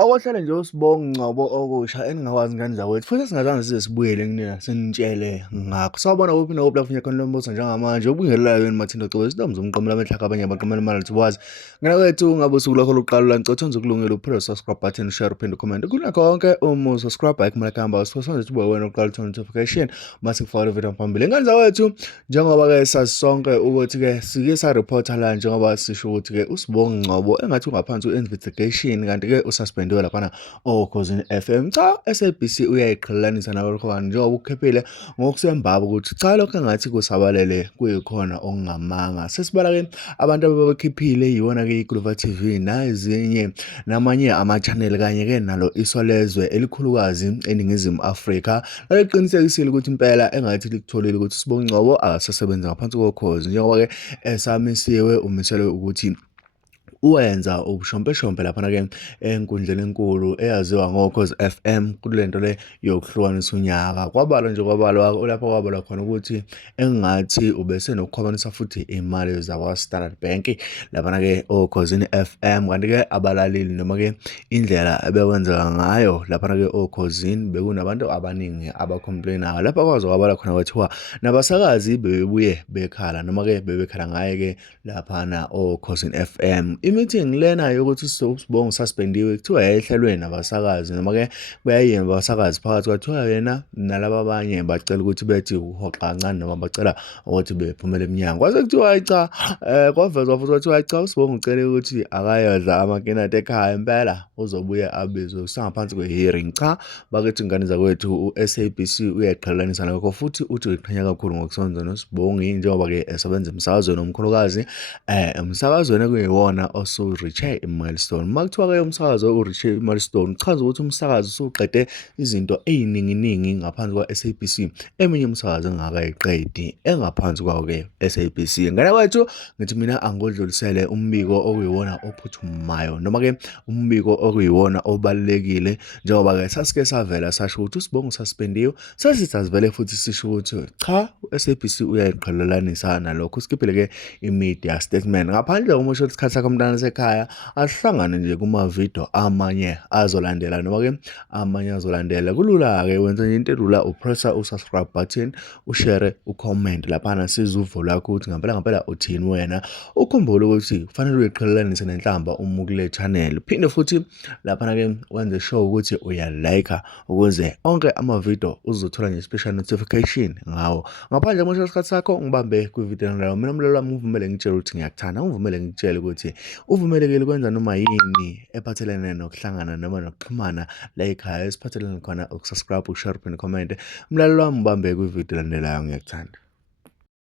Awuhlale nje usibonga Ngcobo okusha engingakwazi ngani zakwethu futhi singazange size sibuyele kunina sinitshele ngakho. Sawubona kuphi nokuphi lapho khona lo mbuzo njengamanje ubungelelayo yini Mathindo Cobus isinomzo umqomela amehlaka abanye abaqomela imali ukuthi wazi. Ngena kwethu ngabe usuku lakho lokuqala lancotho kulungile uphela subscribe button share uphinde comment. Kuna konke uma subscribe ayikho khamba usifosana ukuthi ube wena oqala ukuthola notification mase kufollow video phambili. Ngani zakwethu njengoba ke sazi sonke ukuthi ke sike sa report la njengoba sisho ukuthi ke usibonga Ngcobo engathi ungaphansi investigation kanti ke ususpend laphana Khuzani FM. Cha SABC uyayiqhelelanisa nalokho njengoba ukukhephile ngokusembaba ukuthi cha lokho engathi kusabalele kuyikhona okungamanga. Sesibala ke abantu ababekhiphile yiwona ke iGuluva TV nazinye namanye ama channel kanye ke nalo isolezwe elikhulukazi eningizimu Afrika laliqinisekisile ukuthi impela engathi likutholile ukuthi Sibonga Ngcobo akasasebenza ngaphansi kokhozi njengoba ke esamisiwe umiselwe ukuthi uwenza ubushompe lapha ke enkundleni enkulu eyaziwa ngoKhozi FM kulento le yokuhlukanisa unyaka kwabalwa nje kwabalwa lapho kwabalwa khona ukuthi engathi ubese nokukhwabanisa futhi imali zakwa Standard Bank lapha ke oKhozini FM kanti ke abalaleli noma ke indlela ebewenzeka ngayo lapha ke oKhozini bekunabantu abaningi abacomplainayo lapha kwazi kwabala khona kwathiwa nabasakazi bebebuye bekhala noma ke bebekhala ngaye ke lapha na oKhozini FM. I-meeting lena yokuthi usibonga suspendiwe kuthiwa yayihlelwe nabasakazi noma ke bayayena abasakazi phakathi kwathiwa yena nalabo abanye bacela ukuthi bethi uhoxa kancane noma bacela ukuthi bephumele eminyango kwase kuthiwa hayi cha kwavezwa futhi kwathiwa hayi cha usibonga ucele ukuthi akayodla amakinati ekhaya impela uzobuye abizwe usangaphansi kwe-hearing. Cha bakethi ingane zakwethu uSABC uyayiqhelelanisa nakho futhi uthi uyiqhenya kakhulu ngokusonza noSibongi njengoba ke esebenza emsakazweni omkhulukazi emsakazweni kuyiwona osu-reache i-milestone. Makuthiwa ke umsakazo u-reache i-milestone chaza ukuthi umsakazo usuqede izinto eziningi ngaphansi kwa-SABC eminye umsakazo engakayiqedi engaphansi kwawo ke SABC. Ngane kwethu ngithi mina angodlulisele umbiko okuyiwona ophuthumayo noma ke umbiko okuyiwona obalekile njengoba ke sasike savela sasho ukuthi usibonga suspendiwe sasivele futhi sisho ukuthi cha uSABC uyayiqhelelanisa nalokho sikhiphile ke i-media statement ngaphandle umusho isikhathi sakho mntana sekhaya asihlangane nje kuma video amanye azolandela noma ke amanye azolandela kulula ke wenza into elula upressa usubscribe button ushare ucomment lapha sizuvo lakho ukuthi ngempela uthini wena ukhumbule ukuthi kufanele uyiqhelelanise nenhlamba uma kule channel phinde futhi lapha ke wenze sure ukuthi uyalike ukuze onke ama video uzothola nje special notification ngawo ngaphandle umusho isikhathi sakho ngibambe ku video ngalo mina umlelo wami uvumele ngitshela ukuthi ngiyakuthanda uvumele ngitshele ukuthi uvumelekile ukwenza noma yini ephathelene nokuhlangana noma nokuxhumana la ekhaya esiphathelene khona ukusubscribe ushare and comment umlalelo wami ubambe ku video landelayo ngiyakuthanda.